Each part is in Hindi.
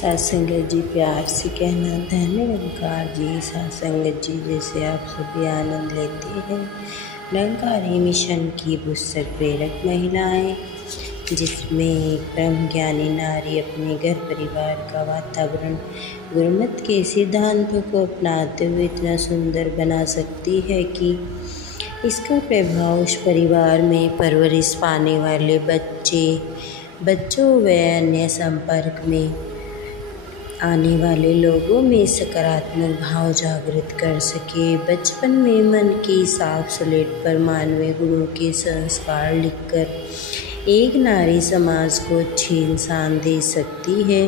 सत्संगत जी प्यार से कहना, धन निरंकार जी। सत्संगत जी जैसे आप सभी आनंद लेते हैं निरंकारी मिशन की पुस्तक प्रेरक महिलाएं, जिसमें एक ब्रह्म ज्ञानी नारी अपने घर परिवार का वातावरण गुरुमत के सिद्धांतों को अपनाते हुए इतना सुंदर बना सकती है कि इसका प्रभाव उस परिवार में परवरिश पाने वाले बच्चों व अन्य संपर्क में आने वाले लोगों में सकारात्मक भाव जागृत कर सके। बचपन में मन की साफ स्लेट पर मानवीय गुणों के संस्कार लिखकर एक नारी समाज को अच्छी इंसान दे सकती है।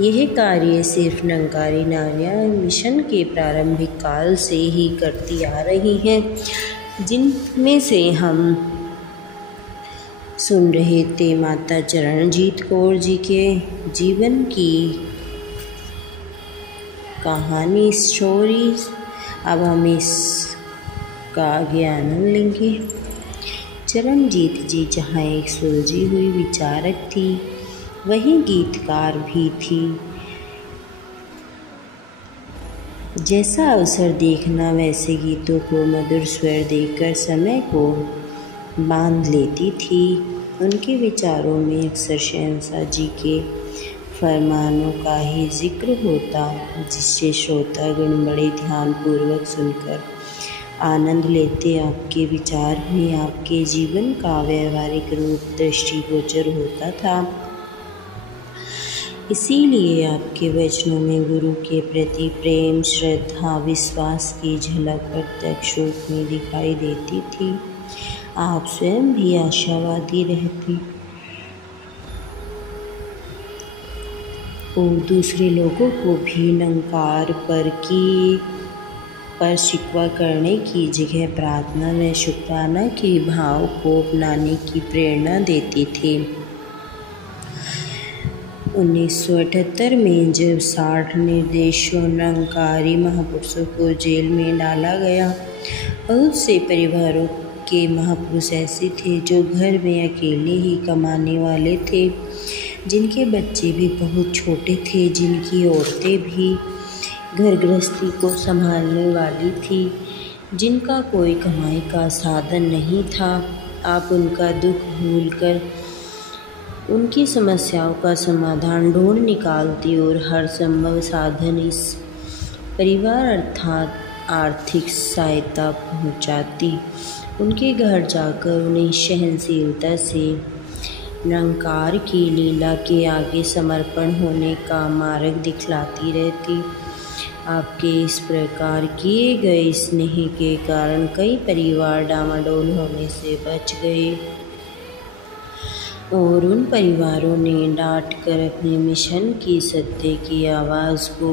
यह कार्य सिर्फ निरंकारी नारियां मिशन के प्रारंभिक काल से ही करती आ रही हैं, जिनमें से हम सुन रहे थे माता चरणजीत कौर जी के जीवन की कहानी स्टोरीज। अब हम इसका आगे आनंद लेंगे। चरणजीत जी जहाँ एक सुलझी हुई विचारक थी, वहीं गीतकार भी थी। जैसा अवसर देखना वैसे गीतों को मधुर स्वर देकर समय को बांध लेती थी। उनके विचारों में अक्सर शहंशाह जी के फरमानों का ही जिक्र होता, जिससे श्रोतागण बड़े ध्यानपूर्वक सुनकर आनंद लेते। आपके विचार में आपके जीवन का व्यवहारिक रूप दृष्टिगोचर होता था। इसीलिए आपके वचनों में गुरु के प्रति प्रेम, श्रद्धा, विश्वास की झलक प्रत्यक्ष रूप में दिखाई देती थी। आप स्वयं भी आशावादी रहती और दूसरे लोगों को भी निरंकार पर शिकवा करने की जगह प्रार्थना व शुक्राना के भाव को अपनाने की प्रेरणा देते थे। 1978 में जब 60 निर्दोषों निरंकारी महापुरुषों को जेल में डाला गया, बहुत से परिवारों के महापुरुष ऐसे थे जो घर में अकेले ही कमाने वाले थे, जिनके बच्चे भी बहुत छोटे थे, जिनकी औरतें भी घर गृहस्थी को संभालने वाली थी, जिनका कोई कमाई का साधन नहीं था। आप उनका दुख भूलकर उनकी समस्याओं का समाधान ढूंढ निकालती और हर संभव साधन इस परिवार अर्थात आर्थिक सहायता पहुंचाती। उनके घर जाकर उन्हें सहनशीलता से निरंकार की लीला के आगे समर्पण होने का मार्ग दिखलाती रहती। आपके इस प्रकार किए गए स्नेह के कारण कई परिवार डामाडोल होने से बच गए और उन परिवारों ने डांट कर अपने मिशन की सत्य की आवाज़ को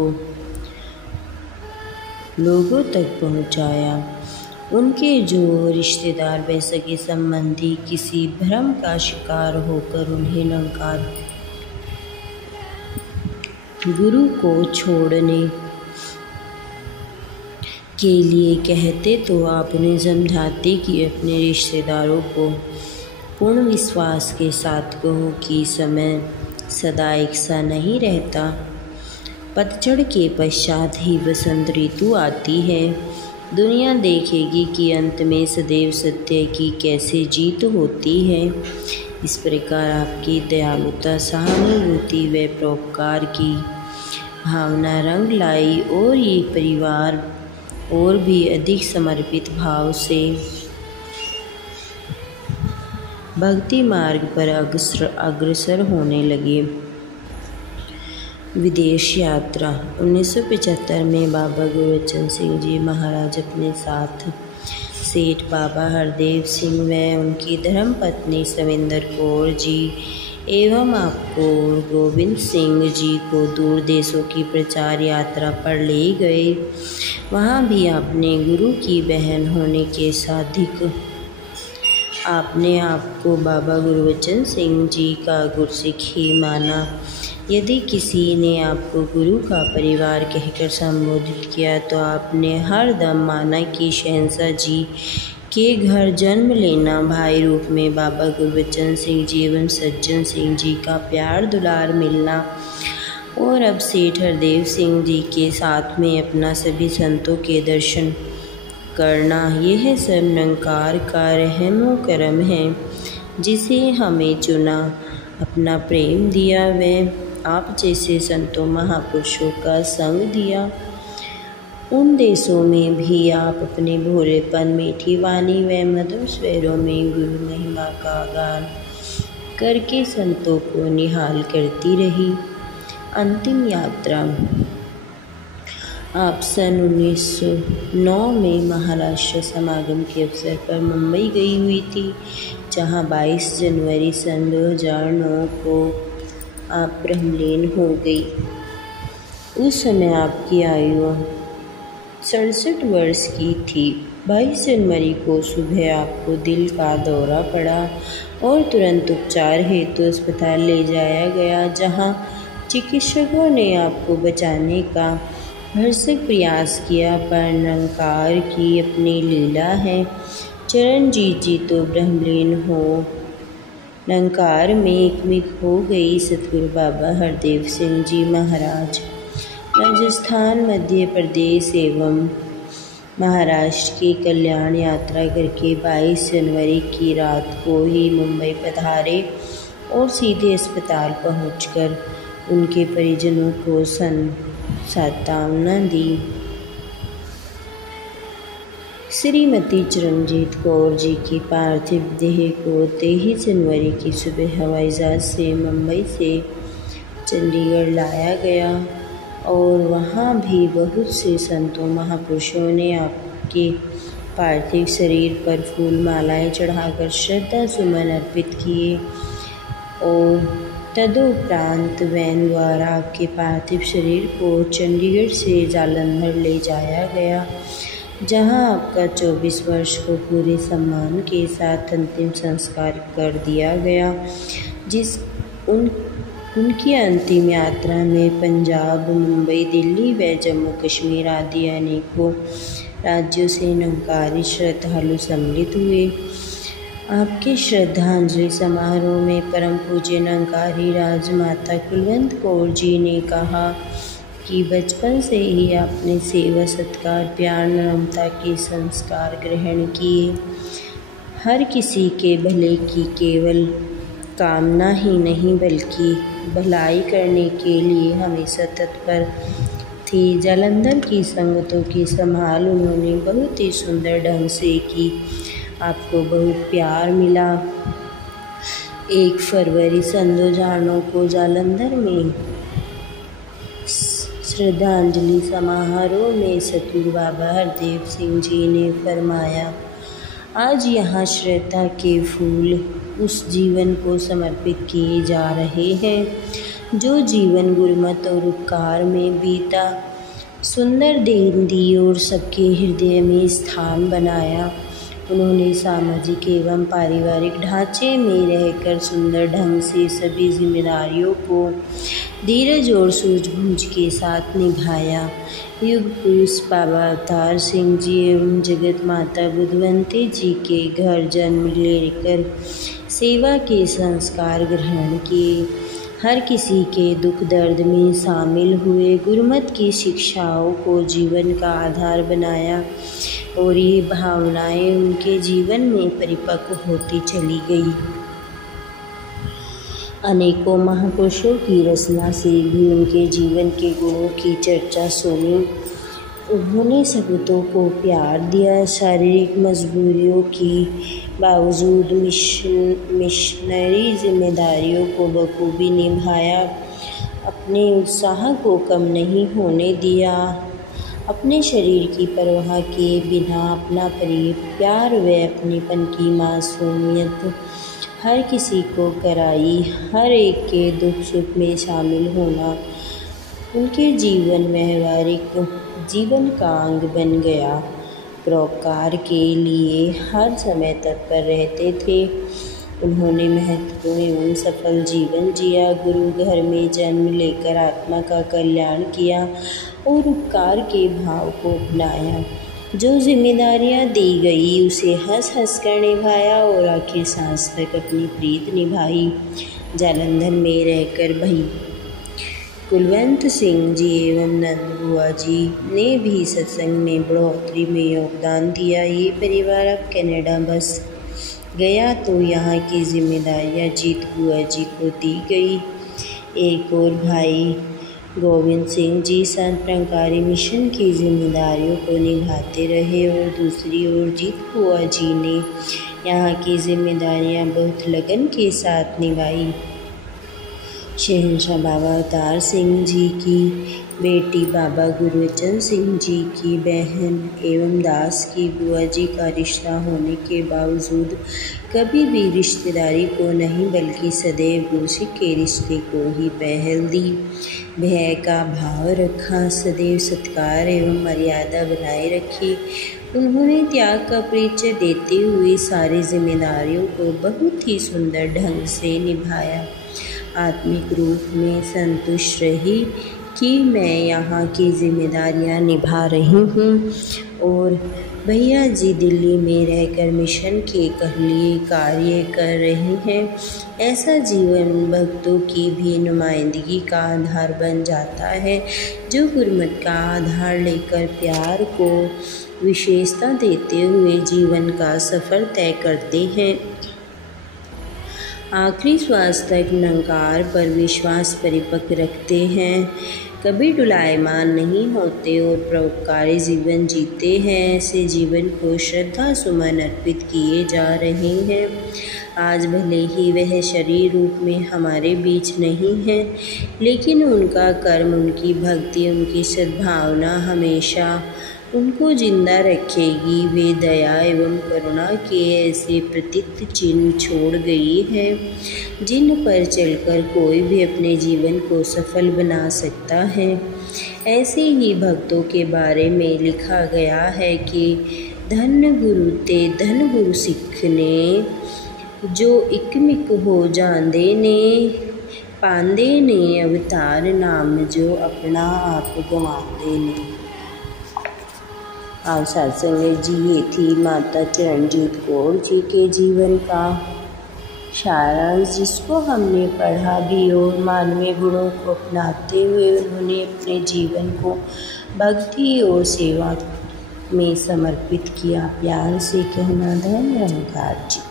लोगों तक पहुंचाया। उनके जो रिश्तेदार व सगे संबंधी किसी भ्रम का शिकार होकर उन्हें निरंकार गुरु को छोड़ने के लिए कहते, तो आप उन्हें समझाते कि अपने रिश्तेदारों को पूर्ण विश्वास के साथ कहो कि समय सदा एक सा नहीं रहता। पतझड़ के पश्चात ही वसंत ऋतु आती है। दुनिया देखेगी कि अंत में सदैव सत्य की कैसे जीत होती है। इस प्रकार आपकी दयालुता, सहानुभूति व परोपकार की भावना रंग लाई और ये परिवार और भी अधिक समर्पित भाव से भक्ति मार्ग पर अग्रसर होने लगे। विदेश यात्रा। 1975 में बाबा गुरबचन सिंह जी महाराज अपने साथ सेठ बाबा हरदेव सिंह व उनकी धर्मपत्नी सविंदर कौर जी एवं आपको गोविंद सिंह जी को दूर देशों की प्रचार यात्रा पर ले गए। वहाँ भी आपने गुरु की बहन होने के साथ आपने आपको बाबा गुरबचन सिंह जी का गुरसिख ही माना। यदि किसी ने आपको गुरु का परिवार कहकर संबोधित किया, तो आपने हर दम माना कि शहंशाह जी के घर जन्म लेना, भाई रूप में बाबा गुरबचन सिंह जी एवं सज्जन सिंह जी का प्यार दुलार मिलना और अब सेठ हरदेव सिंह जी के साथ में अपना सभी संतों के दर्शन करना, यह सब निरंकार का रहमो करम है, जिसे हमें चुना, अपना प्रेम दिया, वह आप जैसे संतों महापुरुषों का संग दिया। उन देशों में भी आप अपने भोलेपन, मीठी वाणी व मधुर स्वरों में गुरु महिमा का गान करके संतों को निहाल करती रही। अंतिम यात्रा आप सन 1909 में महाराष्ट्र समागम के अवसर पर मुंबई गई हुई थी, जहां 22 जनवरी सन 2009 को आप ब्रह्मलीन हो गई। उस समय आपकी आयु 67 वर्ष की थी। 22 जनवरी को सुबह आपको दिल का दौरा पड़ा और तुरंत उपचार हेतु अस्पताल ले जाया गया, जहां चिकित्सकों ने आपको बचाने का भरसक प्रयास किया, पर निरंकार की अपनी लीला है। चरणजीत जी तो ब्रह्मलीन हो निरंकार में एकमिक हो गई। सतगुरु बाबा हरदेव सिंह जी महाराज राजस्थान, मध्य प्रदेश एवं महाराष्ट्र की कल्याण यात्रा करके 22 जनवरी की रात को ही मुंबई पधारे और सीधे अस्पताल पहुंचकर उनके परिजनों को सांत्वना दी। श्रीमती चरणजीत कौर जी की पार्थिव देह को 23 जनवरी की सुबह हवाई जहाज से मुंबई से चंडीगढ़ लाया गया और वहाँ भी बहुत से संतों महापुरुषों ने आपके पार्थिव शरीर पर फूल मालाएं चढ़ाकर श्रद्धा सुमन अर्पित किए और तदुपरांत वैन द्वारा आपके पार्थिव शरीर को चंडीगढ़ से जालंधर ले जाया गया, जहां आपका 24 वर्ष को पूरे सम्मान के साथ अंतिम संस्कार कर दिया गया। उनकी अंतिम यात्रा में पंजाब, मुंबई, दिल्ली व जम्मू कश्मीर आदि अनेकों राज्यों से निरंकारी श्रद्धालु सम्मिलित हुए। आपके श्रद्धांजलि समारोह में परम पूज्य निरंकारी राजमाता कुलवंत कौर जी ने कहा कि बचपन से ही आपने सेवा, सत्कार, प्यार, नम्रता के संस्कार ग्रहण किए। हर किसी के भले की केवल कामना ही नहीं बल्कि भलाई करने के लिए हमेशा तत्पर थी। जालंधर की संगतों की संभाल उन्होंने बहुत ही सुंदर ढंग से की। आपको बहुत प्यार मिला। 1 फरवरी सन 2009 को जालंधर में श्रद्धांजलि समारोह में सतगुरु बाबा हरदेव सिंह जी ने फरमाया, आज यहाँ श्रद्धा के फूल उस जीवन को समर्पित किए जा रहे हैं जो जीवन गुरुमत और उपकार में बीता, सुंदर देन दी और सबके हृदय में स्थान बनाया। उन्होंने सामाजिक एवं पारिवारिक ढांचे में रहकर सुंदर ढंग से सभी जिम्मेदारियों को धीरज और सूझबूझ के साथ निभाया। युग पुरुष बाबा अवतार सिंह जी एवं जगत माता बुधवंती जी के घर जन्म लेकर सेवा के संस्कार ग्रहण किए। हर किसी के दुख दर्द में शामिल हुए। गुरुमत की शिक्षाओं को जीवन का आधार बनाया और ये भावनाएं उनके जीवन में परिपक्व होती चली गई। अनेकों महापुरुषों की रचना से भी उनके जीवन के गुणों की चर्चा सुनी। उन्होंने सबकों को प्यार दिया। शारीरिक मजबूरियों के बावजूद मिशनरी जिम्मेदारियों को बखूबी निभाया। अपने उत्साह को कम नहीं होने दिया। अपने शरीर की परवाह किए बिना अपना प्यार व अपनेपन की मासूमियत हर किसी को कराई। हर एक के दुख सुख में शामिल होना उनके व्यवहारिक जीवन का अंग बन गया। परोपकार के लिए हर समय तत्पर रहते थे। उन्होंने महत्वपूर्ण एवं सफल जीवन जिया। गुरु घर में जन्म लेकर आत्मा का कल्याण किया और उपकार के भाव को अपनाया। जो जिम्मेदारियां दी गई उसे हंस हंस कर निभाया और आखिर सांस तक अपनी प्रीत निभाई। जालंधर में रहकर कुलवंत सिंह जी एवं नंद बुआ जी ने भी सत्संग में बढ़ोतरी में योगदान दिया। ये परिवार अब कनाडा बस गया तो यहाँ की जिम्मेदारियाँ जीत बुआ जी को दी गई। एक और भाई गोविंद सिंह जी संत निरंकारी मिशन की जिम्मेदारियों को निभाते रहे और दूसरी ओर जीत बुआ जी ने यहाँ की जिम्मेदारियाँ बहुत लगन के साथ निभाई। शहंशाह बाबा अवतार सिंह जी की बेटी बाबा गुरबचन सिंह जी की बहन एवं दास की बुआ जी का रिश्ता होने के बावजूद कभी भी रिश्तेदारी को नहीं बल्कि सदैव गुरसिक के रिश्ते को ही पहल दी। भय का भाव रखा, सदैव सत्कार एवं मर्यादा बनाए रखी। उन्होंने त्याग का परिचय देते हुए सारी जिम्मेदारियों को बहुत ही सुंदर ढंग से निभाया। आत्मिक रूप में संतुष्ट रही कि मैं यहाँ की जिम्मेदारियाँ निभा रही हूँ और भैया जी दिल्ली में रहकर मिशन के लिए कार्य कर रहे हैं। ऐसा जीवन भक्तों की भी नुमाइंदगी का आधार बन जाता है, जो गुरमत का आधार लेकर प्यार को विशेषता देते हुए जीवन का सफ़र तय करते हैं। आखिरी श्वास तक निरंकार पर विश्वास परिपक्व रखते हैं, कभी डुलायमान नहीं होते और परोपकारी जीवन जीते हैं। ऐसे जीवन को श्रद्धा सुमन अर्पित किए जा रहे हैं। आज भले ही वह शरीर रूप में हमारे बीच नहीं है, लेकिन उनका कर्म, उनकी भक्ति, उनकी सद्भावना हमेशा उनको जिंदा रखेगी। वे दया एवं करुणा के ऐसे प्रतीक चिन्ह छोड़ गई है, जिन पर चलकर कोई भी अपने जीवन को सफल बना सकता है। ऐसे ही भक्तों के बारे में लिखा गया है कि धन गुरु ते धन गुरु सिख ने, जो इकमिक हो जांदे ने, पांदे ने अवतार नाम, जो अपना आप गवांदे ने। आज सत्संग जी ये थी माता चरणजीत कौर जी के जीवन का सारांश, जिसको हमने पढ़ा भी और मानवीय गुणों को अपनाते हुए उन्होंने अपने जीवन को भक्ति और सेवा में समर्पित किया। प्यार से कहना धन्य निरंकार जी।